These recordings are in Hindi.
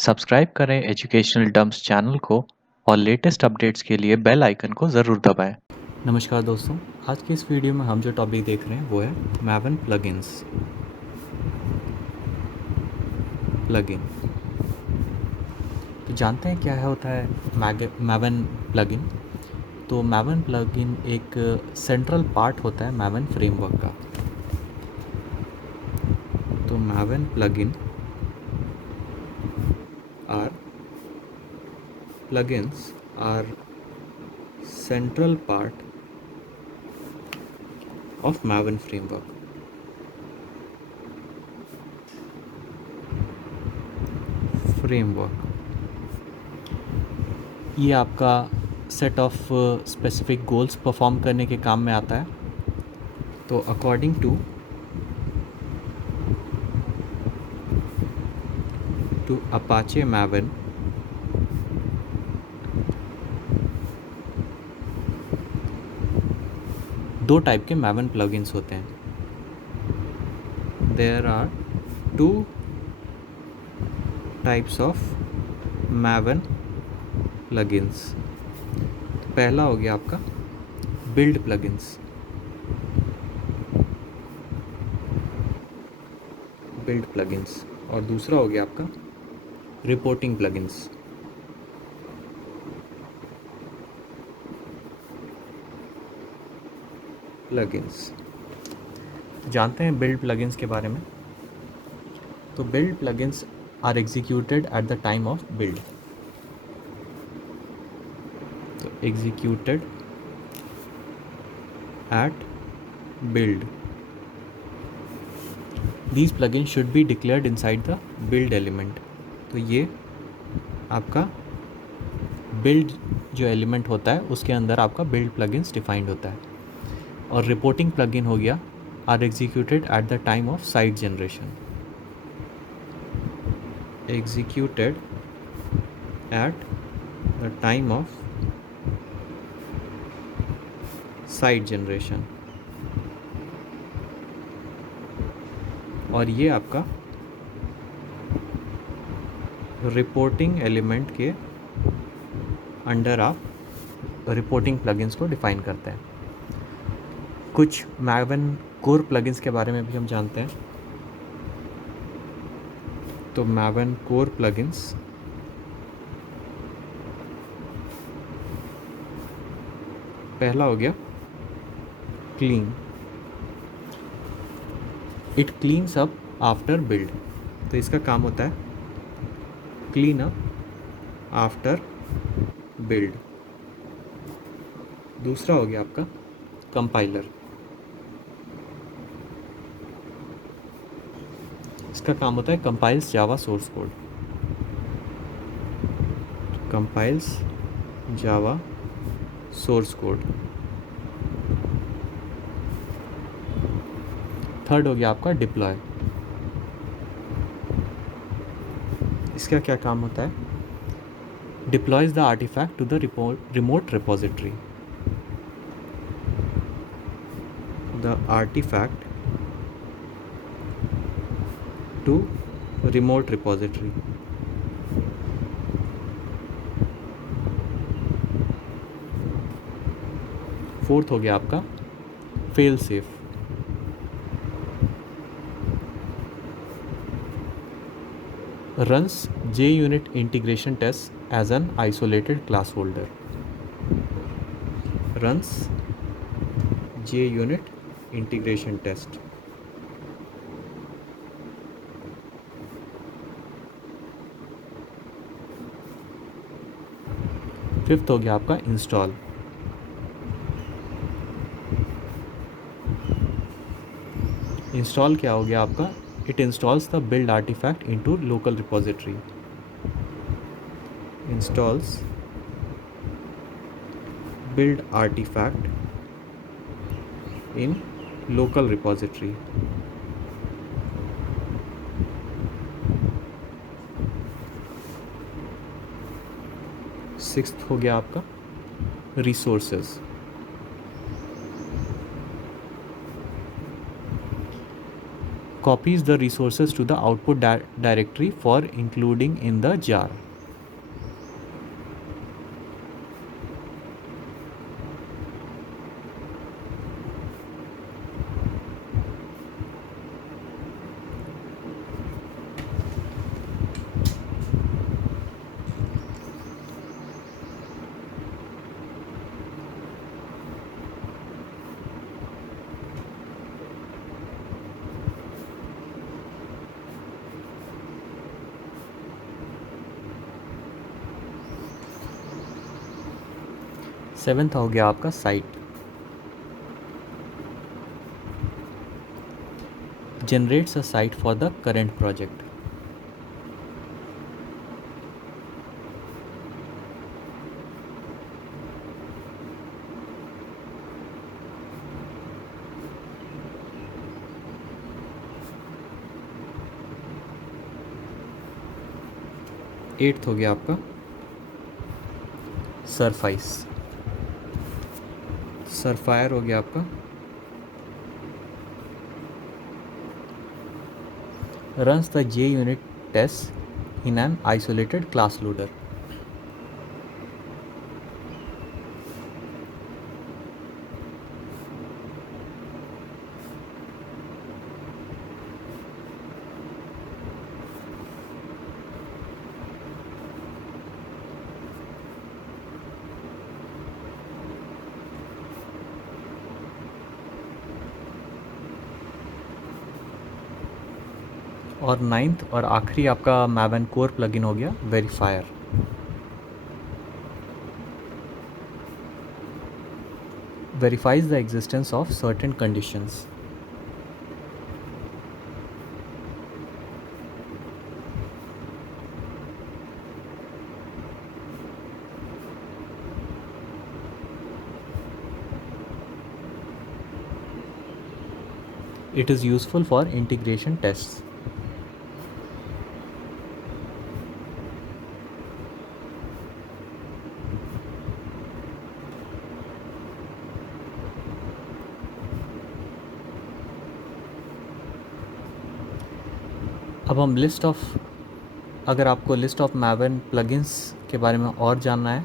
सब्सक्राइब करें एजुकेशनल डम्प्स चैनल को और लेटेस्ट अपडेट्स के लिए बेल आइकन को ज़रूर दबाएं। नमस्कार दोस्तों, आज की इस वीडियो में हम जो टॉपिक देख रहे हैं वो है मैवन प्लगइन्स। तो जानते हैं क्या होता है मैवन प्लगइन। तो मैवन प्लगइन एक सेंट्रल पार्ट होता है मैवन फ्रेमवर्क का। तो Maven plugin are plugins are central part of Maven framework. ये आपका set of specific goals perform करने के काम में आता है। तो अकॉर्डिंग टू अपाचे मैवन, दो टाइप के मैवन प्लगइन्स होते हैं। There are two types of Maven plugins. तो पहला हो गया आपका बिल्ड प्लगइन्स। और दूसरा हो गया आपका रिपोर्टिंग प्लगइन्स। जानते हैं बिल्ड प्लगइन्स के बारे में। तो build plugins are executed at the time of build. तो executed at build. These plugins should be declared inside the build element. तो ये आपका build जो एलिमेंट होता है उसके अंदर आपका build plugins डिफाइंड होता है। और रिपोर्टिंग प्लगइन हो गया are executed at the time of site generation. Executed at the time of site generation. और ये आपका रिपोर्टिंग एलिमेंट के अंडर आप रिपोर्टिंग प्लगइन्स को डिफाइन करते हैं। कुछ मैवन कोर प्लगइन्स के बारे में भी हम जानते हैं। तो मैवन कोर प्लगइन्स पहला हो गया clean. It cleans up after build. तो इसका काम होता है क्लीन अप आफ्टर बिल्ड। दूसरा हो गया आपका कंपाइलर। इसका काम होता है compiles Java source code. Compiles Java source code. Third हो गया आपका डिप्लॉय। इसका क्या काम होता है? Deploys the artifact to the remote repository. The artifact to remote repository. Fourth हो गया आपका fail safe. runs JUnit integration tests as an isolated class holder. Runs JUnit integration test. Fifth हो गया आपका इंस्टॉल। इंस्टॉल क्या हो गया आपका? It installs the build artifact into local repository. Installs build artifact in local repository. Sixth हो गया आपका resources. copies the resources to the output directory for including in the jar. Seventh हो गया आपका site. Generates a site for the current project. Eighth हो गया आपका सरफाइस. सरफायर हो गया आपका. Runs the JUnit tests in an isolated class loader. और नाइन्थ और आखिरी आपका Maven कोर प्लगइन हो गया verifier. Verifies the existence of certain conditions. It is useful for integration tests. अब हम अगर आपको लिस्ट ऑफ Maven प्लगइन्स के बारे में और जानना है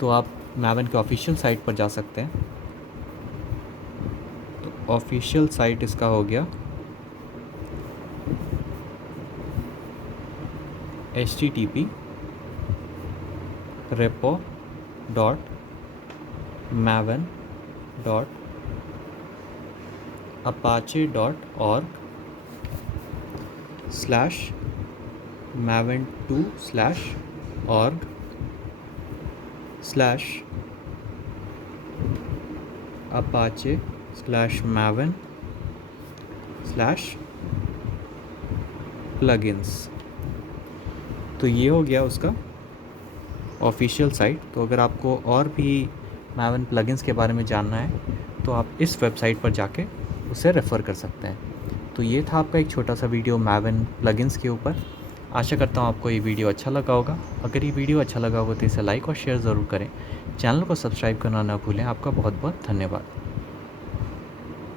तो आप Maven के ऑफिशियल साइट पर जा सकते हैं. तो ऑफिशियल साइट इसका हो गया repo.maven.apache.org/maven2/org/apache/plugins. तो ये हो गया उसका ऑफिशियल साइट. तो अगर आपको और भी Maven प्लगइन्स के बारे में जानना है तो आप इस वेबसाइट पर जाके उसे रेफ़र कर सकते हैं. तो ये था आपका एक छोटा सा वीडियो Maven प्लगइन्स के ऊपर. आशा करता हूँ आपको ये वीडियो अच्छा लगा होगा. अगर ये वीडियो अच्छा लगा होगा तो इसे लाइक और शेयर ज़रूर करें. चैनल को सब्सक्राइब करना ना भूलें. आपका बहुत बहुत धन्यवाद.